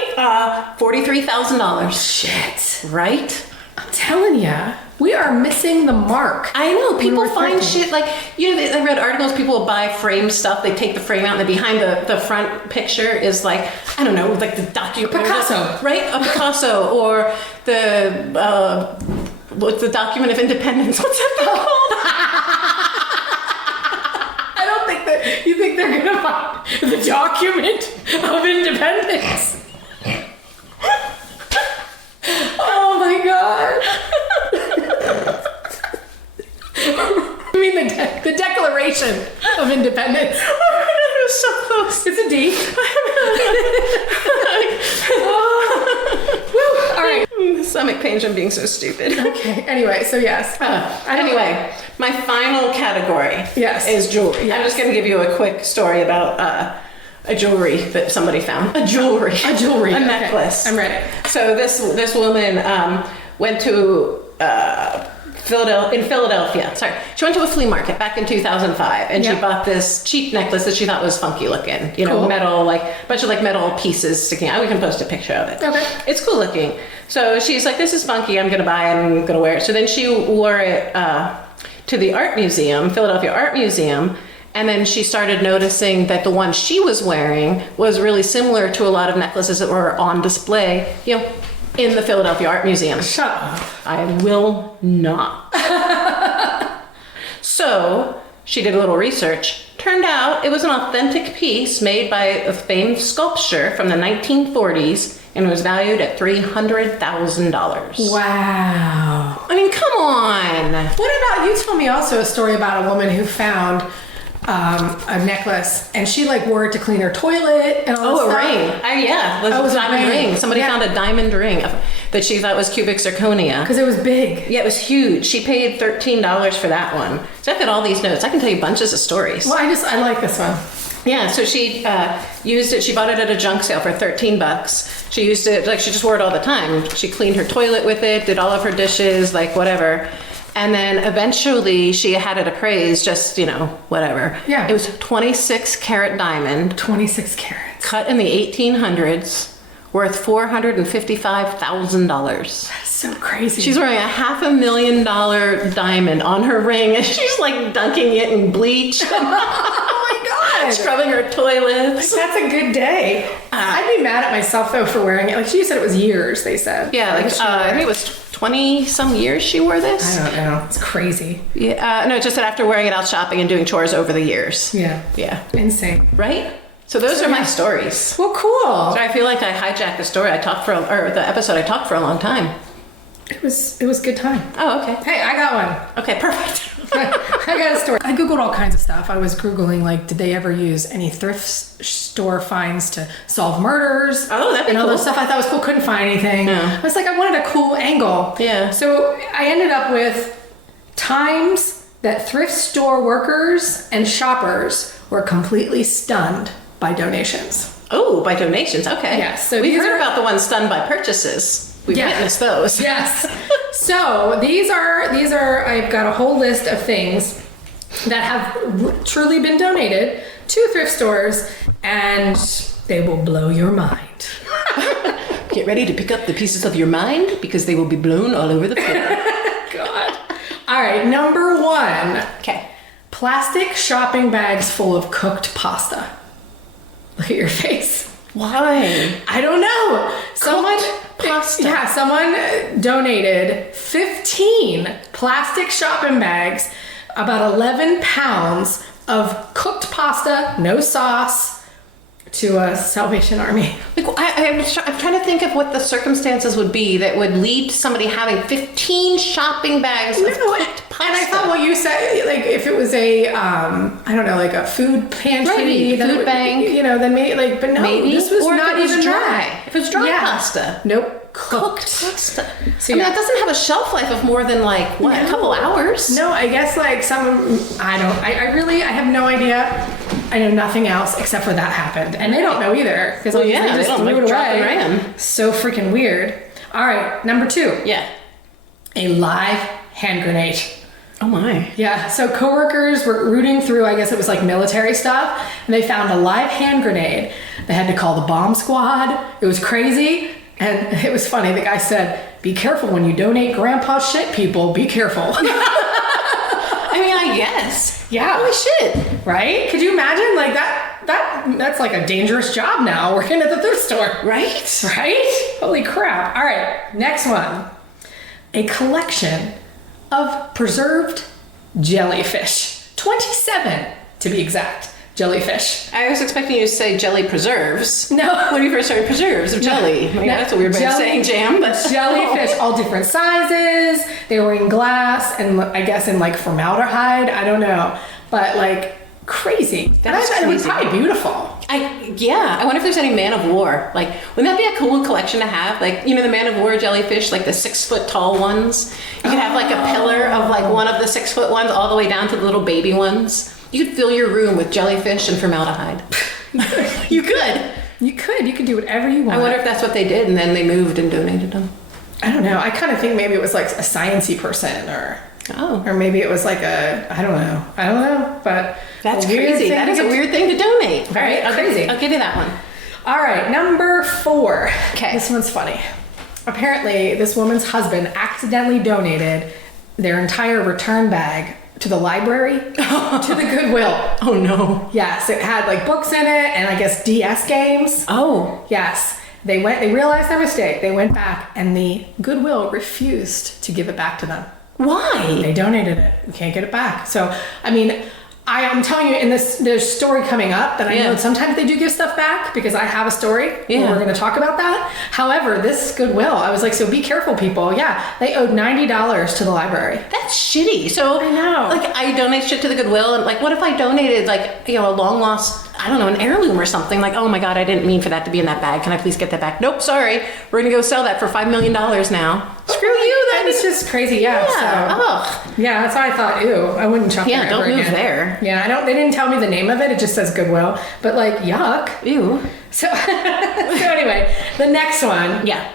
$43,000. Shit. Right? I'm telling ya, we are missing the mark. I know. People we're find thrifting. shit like, I read articles, people will buy framed stuff. They take the frame out and behind the front picture is like, I don't know, like the document. Picasso. Right? A Picasso or what's the document of independence? What's that thing called? I don't think that you think they're going to find the document of independence. Oh my god. I mean the Declaration of Independence. It was so close. It's a D. Woo. All right. Stomach pains from being so stupid. Okay. Anyway, so yes. Anyway, my final category is jewelry. Yes. I'm just going to give you a quick story about a jewelry that somebody found. A jewelry. A necklace. I'm ready. So this woman went to Philadelphia. Sorry, she went to a flea market back in 2005, and she bought this cheap necklace that she thought was funky looking. Cool. Metal, like a bunch of metal pieces sticking out. We can post a picture of it. Okay. It's cool looking. So she's like, this is funky. I'm gonna buy it. I'm gonna wear it. So then she wore it to the art museum, Philadelphia Art Museum. And then she started noticing that the one she was wearing was really similar to a lot of necklaces that were on display, in the Philadelphia Art Museum. Shut up. I will not. So she did a little research. Turned out it was an authentic piece made by a famed sculptor from the 1940s, and it was valued at $300,000. Wow. I mean, come on. What about, you told me also a story about a woman who found a necklace, and she wore it to clean her toilet and all Oh, this a stuff. ring. It was a diamond ring. Somebody found a diamond ring that she thought was cubic zirconia. Because it was big. Yeah, it was huge. She paid $13 for that one. So I've got all these notes. I can tell you bunches of stories. Well, I like this one. Yeah, so she used it. She bought it at a junk sale for $13. She used it, like she just wore it all the time. She cleaned her toilet with it, did all of her dishes, like whatever. And then eventually she had it appraised, just, whatever. Yeah. It was 26 karat diamond. 26 carats. Cut in the 1800s, worth $455,000. That's so crazy. She's wearing a $500,000 diamond on her ring, and she's like dunking it in bleach. Oh my God. Scrubbing her toilets. That's a good day. I'd be mad at myself though for wearing it. Like she said it was years, they said. Yeah, I think it was 20 some years she wore this. I don't know. It's crazy. Yeah, no, just that after wearing it out shopping and doing chores over the years. Yeah. Yeah. Insane. Right? So those are my stories. Well, cool. So I feel like I hijacked the story. Or the episode I talked for a long time. It was good time. Oh, okay. Hey, I got one. Okay, perfect. I got a story. I Googled all kinds of stuff. I was Googling, like, did they ever use any thrift store finds to solve murders? Oh, that'd be and all cool. those stuff. I thought was cool. Couldn't find anything. No. I was like, I wanted a cool angle. Yeah. So I ended up with times that thrift store workers and shoppers were completely stunned by donations. Oh, by donations. Okay. Yes, so we've these heard are- about the ones stunned by purchases. We've Yeah. witnessed those. Yes. So these are, I've got a whole list of things that have truly been donated to thrift stores, and they will blow your mind. Get ready to pick up the pieces of your mind because they will be blown all over the floor. God. All right, number one. Okay. Plastic shopping bags full of cooked pasta. Look at your face. Why? I don't know. Someone pasta. Yeah, someone donated 15 plastic shopping bags, about 11 pounds of cooked pasta, no sauce, to a Salvation Army. Like, I'm trying to think of what the circumstances would be that would lead to somebody having 15 shopping bags of cooked pasta. And I thought what you said, like if it was a, I don't know, like a food pantry, Right, then it food would- bank. then maybe, like, but no, Maybe. this was Or if not it was even dry. that. If it was dry pasta. Nope. Cooked pasta. So, I mean, yeah. that doesn't have a shelf life of more than like, what, a couple hours? No, I guess like I have no idea. I know nothing else except for that happened. And they don't know either. Because Well, yeah, they they just don't, threw like, it drop and away. ran. So freaking weird. All right, number 2. Yeah. A live hand grenade. Oh my. Yeah, so coworkers were rooting through, I guess it was like military stuff, and they found a live hand grenade. They had to call the bomb squad. It was crazy, and it was funny. The guy said, "Be careful when you donate grandpa's shit, people. Be careful." I mean, I guess. Yeah. Holy shit. Right? Could you imagine like that's like a dangerous job now, working at the thrift store. Right? Right? Holy crap. All right, next one. A collection of preserved jellyfish. 27 to be exact. Jellyfish. I was expecting you to say jelly preserves. No. When you first started preserves of jelly. I mean, No. that's a weird way of saying jam, but Jellyfish, all different sizes. They were in glass and I guess in like formaldehyde. I don't know. But like crazy. That is It was crazy. probably beautiful. I wonder if there's any Man of War. Like, wouldn't that be a cool collection to have? Like, the Man of War jellyfish, like the 6-foot tall ones. You could have like a pillar of like one of the 6-foot ones all the way down to the little baby ones. You could fill your room with jellyfish and formaldehyde. You could. You could do whatever you want. I wonder if that's what they did and then they moved and donated them. I don't know. I kind of think maybe it was like a sciencey person or maybe it was like I don't know. But That's a weird crazy. thing That to is a get- weird thing to donate. All Right? right, Crazy. I'll give you that one. All right, number 4. Okay. This one's funny. Apparently, this woman's husband accidentally donated their entire return bag to the library, to the Goodwill. Oh no. Yes, it had like books in it and I guess DS games. Oh. Yes. They realized their mistake. They went back and the Goodwill refused to give it back to them. Why? They donated it. You can't get it back. So, I mean, I'm telling you, in there's story coming up that I know sometimes they do give stuff back because I have a story where we're going to talk about that. However, this Goodwill, I was like, so be careful, people. Yeah, they owed $90 to the library. That's shitty. So I know. Like, I donate shit to the Goodwill, and like, what if I donated like a long lost I don't know, an heirloom or something. Like, oh my God, I didn't mean for that to be in that bag. Can I please get that back? Nope, sorry. We're going to go sell that for $5 million now. Screw you, then. It's just crazy, yeah. So, yeah, that's why I thought, ew, I wouldn't shop there Yeah, don't ever move again. there. Yeah, they didn't tell me the name of it. It just says Goodwill. But like, yuck. Ew. So, so anyway, the next one. Yeah.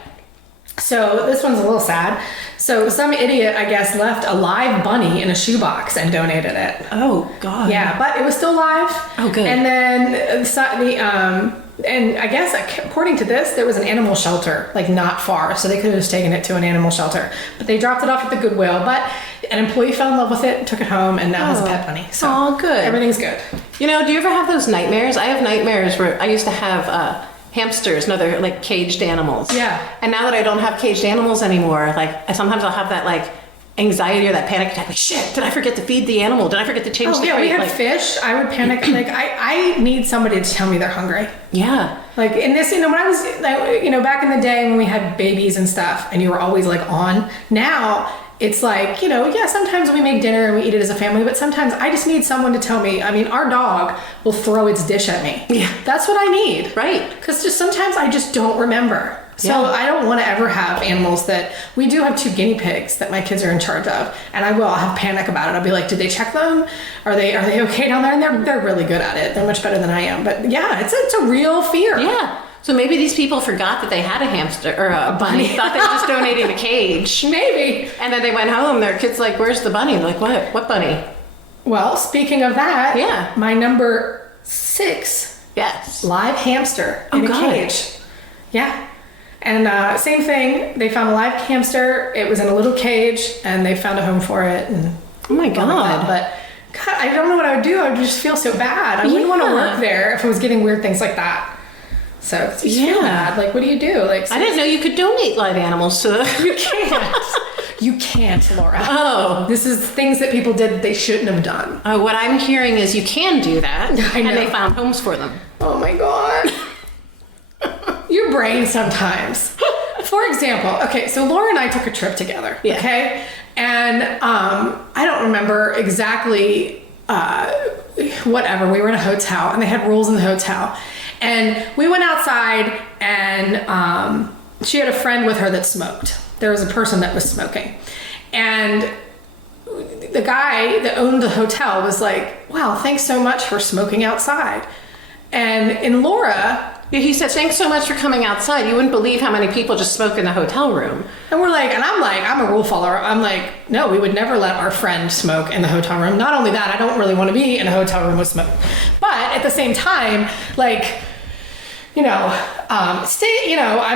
So this one's a little sad. So some idiot, I guess, left a live bunny in a shoebox and donated it. Oh, God. Yeah, but it was still live. Oh, good. And then and I guess according to this, there was an animal shelter like not far, so they could have just taken it to an animal shelter. But they dropped it off at the Goodwill. But an employee fell in love with it, took it home, and now has a pet bunny. So good. Everything's good. You know, do you ever have those nightmares? I have nightmares where I used to have hamsters and other like caged animals. Yeah. And now that I don't have caged animals anymore, like sometimes I'll have that like anxiety or that panic attack. Like, shit, did I forget to feed the animal? Did I forget to change the crate? We had like, fish. I would panic. Like I need somebody to tell me they're hungry. Yeah. Like in this, when I was, back in the day when we had babies and stuff, and you were always like on. Now it's like, sometimes we make dinner and we eat it as a family, but sometimes I just need someone to tell me. I mean, our dog will throw its dish at me. Yeah. That's what I need. Right. Because just sometimes I just don't remember. So I don't want to ever have animals that we do have 2 guinea pigs that my kids are in charge of, and I'll have panic about it. I'll be like, did they check them? Are they okay down there? And they're really good at it. They're much better than I am. But yeah, it's a real fear. Yeah. So maybe these people forgot that they had a hamster or a bunny. Thought they were just donating a cage. Maybe. And then they went home. Their kid's like, "Where's the bunny?" They're like, "What? What bunny?" Well, speaking of that, yeah, my number 6. Yes. Live hamster in a cage. Yeah. And same thing. They found a live hamster. It was in a little cage, and they found a home for it. And oh my God! But God, I don't know what I would do. I would just feel so bad. I wouldn't want to work there if I was getting weird things like that. So you just feel bad. Like, what do you do? Like, I didn't know you could donate live animals to. You can't. You can't, Laura. Oh. This is things that people did that they shouldn't have done. Oh, what I'm hearing is you can do that. I know. And they found homes for them. Oh my God. Your brain sometimes. For example, okay, so Laura and I took a trip together. Yeah. Okay. And I don't remember exactly whatever. We were in a hotel and they had rules in the hotel. And we went outside and she had a friend with her that smoked. There was a person that was smoking. And the guy that owned the hotel was like, wow, thanks so much for smoking outside. And in Laura... He said, thanks so much for coming outside. You wouldn't believe how many people just smoke in the hotel room. And I'm a rule follower. I'm like, no, we would never let our friend smoke in the hotel room. Not only that, I don't really want to be in a hotel room with smoke. But at the same time, like... I'm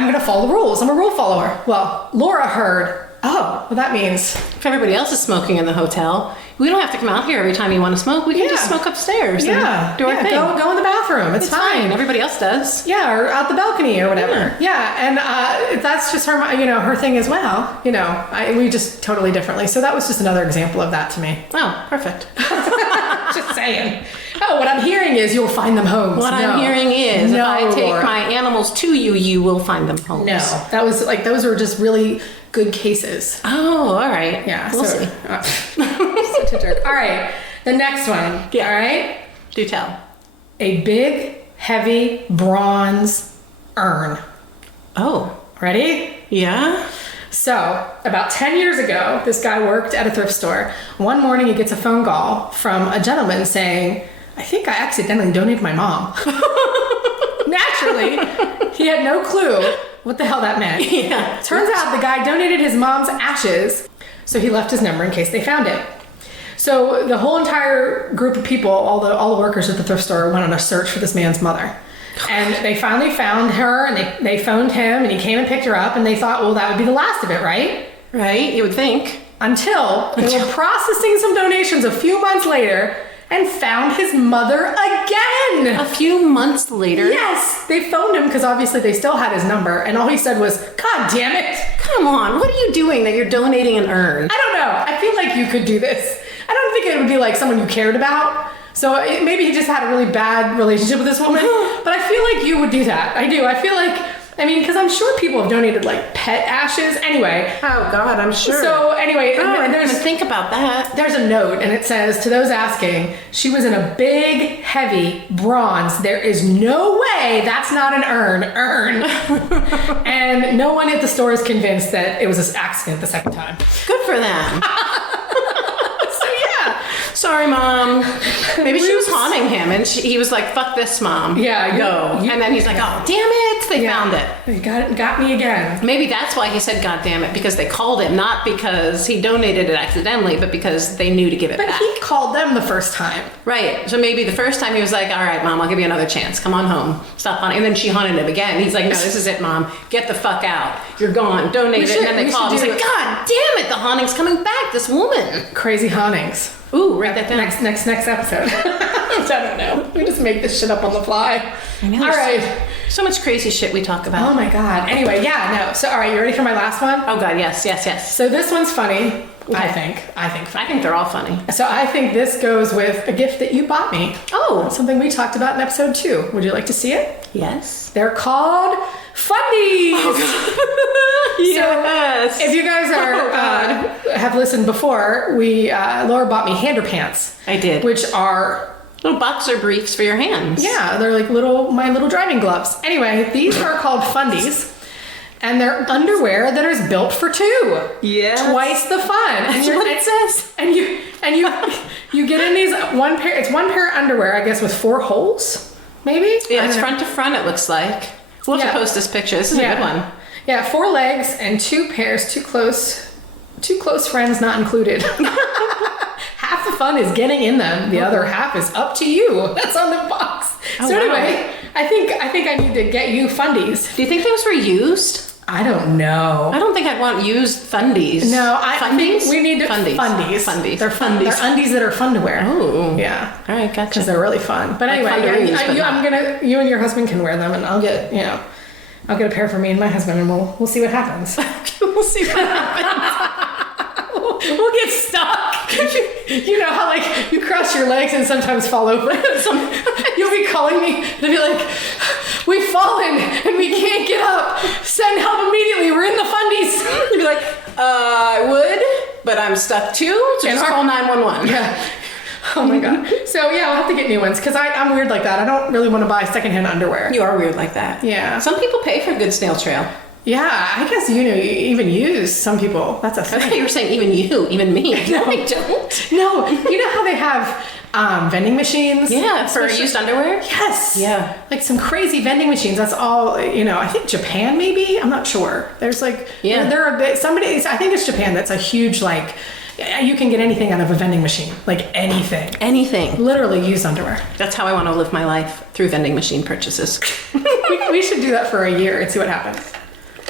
going to follow the rules. I'm a rule follower. Well, Laura heard, well, that means... If everybody else is smoking in the hotel, we don't have to come out here every time you want to smoke. We can just smoke upstairs and do our thing. Go in the bathroom. It's fine. Everybody else does. Yeah, or out the balcony or whatever. Yeah, and that's just her, her thing as well. We just totally differently. So that was just another example of that to me. Oh, perfect. Just saying. Oh, what I'm hearing is you'll find them homes. What I'm hearing is if I take my animals to you, you will find them homes. No, that was like, those were just really good cases. Oh, all right. Yeah, we'll see. Such a jerk. All right, the next one. Yeah. All right. Do tell. A big, heavy bronze urn. Oh. Ready? Yeah. So, about 10 years ago, this guy worked at a thrift store. One morning, he gets a phone call from a gentleman saying, I think I accidentally donated my mom. Naturally, he had no clue what the hell that meant. Yeah. Turns out the guy donated his mom's ashes, so he left his number in case they found it. So the whole entire group of people, all the workers at the thrift store, went on a search for this man's mother. And they finally found her, and they phoned him, and he came and picked her up, and they thought, well, that would be the last of it, right? Right, you would think. Until they were processing some donations a few months later and found his mother again. A few months later? Yes. They phoned him because obviously they still had his number, and all he said was, God damn it. Come on, what are you doing that you're donating an urn? I don't know. I feel like you could do this. I don't think it would be like someone you cared about. So maybe he just had a really bad relationship with this woman, but I feel like you would do that. I do. I feel like I mean, because I'm sure people have donated like pet ashes. Anyway. Oh God, I'm sure. So anyway, I didn't even think about that. There's a note, and it says, to those asking, she was in a big, heavy bronze. There is no way that's not an urn. And no one at the store is convinced that it was an accident the second time. Good for them. So yeah. Sorry, Mom. Maybe she was haunting him, and he was like, "Fuck this, Mom." Yeah, go. And then he's like, "Oh, damn it! They found it. You got me again." Maybe that's why he said, "God damn it," because they called him, not because he donated it accidentally, but because they knew to give it back. But he called them the first time. Right. So maybe the first time he was like, "All right, Mom, I'll give you another chance. Come on home. Stop haunting." And then she haunted him again. He's like, "No, this is it, Mom. Get the fuck out. You're gone. Donate it." And then they called. He's like, "God damn it! The haunting's coming back. This woman." Crazy hauntings. Ooh, write that down. Next episode. I don't know. We just make this shit up on the fly. I know. All right. So much crazy shit we talk about. Oh my God. Anyway, yeah, no. So, all right, you ready for my last one? Oh God, yes. So this one's funny. Okay. I think funny. I think they're all funny. So I think this goes with a gift that you bought me. Oh. Something we talked about in episode 2. Would you like to see it? Yes. They're called fundies. Oh, yes. So if you guys have listened before, Laura bought me hander pants. I did. Which are little boxer briefs for your hands. Yeah, they're like my little driving gloves. Anyway, these are called fundies. And they're underwear that is built for 2. Yeah. Twice the fun. That's what it says. And you get in these one pair. It's one pair of underwear, I guess, with 4 holes, maybe. Yeah, it's front to front. It looks like. We'll have to post this picture. This is a good one. Yeah, 4 legs and 2 pairs. Too close friends not included. Half the fun is getting in them. The other half is up to you. That's on the box. Oh, so anyway, wow. I think I need to get you fundies. Do you think those were used? I don't know. I don't think I'd want used fundies. No, I think we need fundies. Fundies. They're fundies. They're undies that are fun to wear. Oh, yeah. All right, gotcha. Because they're really fun. But like anyway, you and your husband can wear them, and I'll get a pair for me and my husband, and we'll see what happens. We'll see what happens. We'll get stuck. You know how like you cross your legs and sometimes fall over. You'll be calling me to be like, "We've fallen and we can't get up. Send help immediately. We're in the fundies." You'd be like, I would, but I'm stuck too. So just call 911. Yeah. Oh my God. So yeah, I'll have to get new ones because I'm weird like that. I don't really want to buy secondhand underwear. You are weird like that. Yeah. Some people pay for good snail trail. Yeah, I guess you even use some people. That's a thing. I thought you were saying even me. No, I don't. No, you know how they have vending machines? Yeah, for used underwear? Yes. Yeah. Like some crazy vending machines. That's all, I think Japan maybe? I'm not sure. There's like, there are I think it's Japan that's a huge like, you can get anything out of a vending machine. Like anything. Anything. Literally used underwear. That's how I want to live my life, through vending machine purchases. we should do that for a year and see what happens.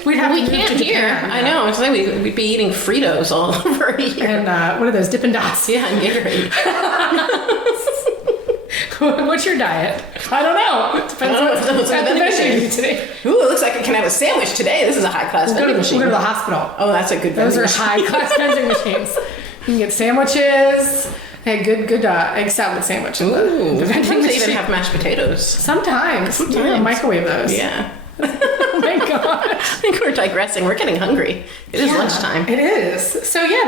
We can't here. I know. It's like we'd be eating Fritos all over here. And what are those? Dippin' Dots. Yeah, and Gatorade. What's your diet? I don't know. It depends on what's at the vending machine today. Ooh, it looks like I can have a sandwich today. This is a high-class vending machine. We'll go to the hospital. Oh, that's a good vending machine. Those are high-class vending machines. You can get sandwiches. Hey, good egg salad sandwich. Ooh, sometimes they even have mashed potatoes. Sometimes. Yeah, microwave those. Yeah. Oh my God. I think we're digressing. We're getting hungry. It is lunchtime. It is. So yeah,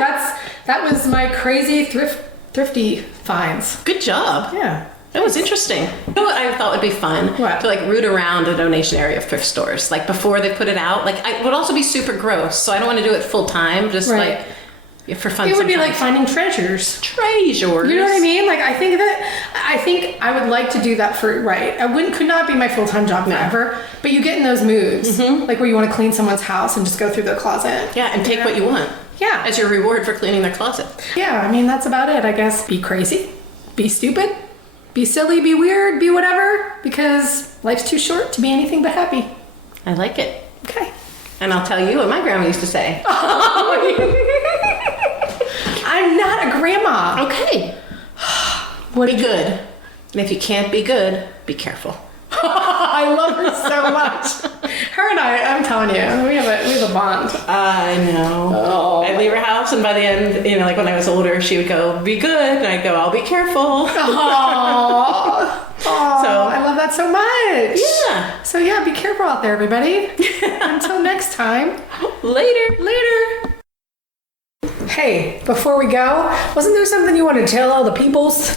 that was my crazy thrifty finds. Good job. Yeah. That was interesting. You know what I thought would be fun? What? To like root around a donation area of thrift stores. Like before they put it out. Like it would also be super gross. So I don't want to do it full time. Just like for fun. It would be like finding treasures. Treasures. You know what I mean? Like I think I would like to do that for could not be my full-time job forever. But you get in those moods, like where you want to clean someone's house and just go through the closet. Yeah, and take what you want. Yeah. As your reward for cleaning their closet. Yeah, I mean that's about it, I guess. Be crazy, be stupid, be silly, be weird, be whatever, because life's too short to be anything but happy. I like it. Okay. And I'll tell you what my grandma used to say. I'm not a grandma. Okay. Be good. And if you can't be good, be careful. I love her so much. Her and I'm telling you, we have a bond. I know. Oh. I'd leave her house, and by the end, like when I was older, she would go, "Be good," and I'd go, "I'll be careful." Oh, Oh, I love that so much. Yeah. So yeah, be careful out there, everybody. Until next time. Later. Hey, before we go, wasn't there something you wanted to tell all the peoples?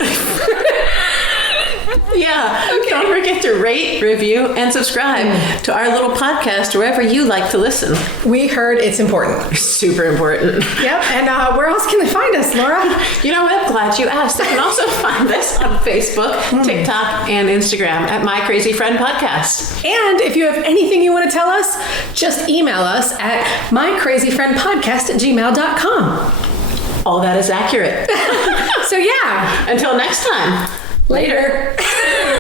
Yeah. Okay. Don't forget to rate, review, and subscribe to our little podcast wherever you like to listen. We heard it's important. Super important. Yep. And where else can they find us, Laura? You know what? Glad you asked. They can also find us on Facebook, TikTok, and Instagram at My Crazy Friend Podcast. And if you have anything you want to tell us, just email us at mycrazyfriendpodcast@gmail.com. All that is accurate. So yeah. Until next time. Later.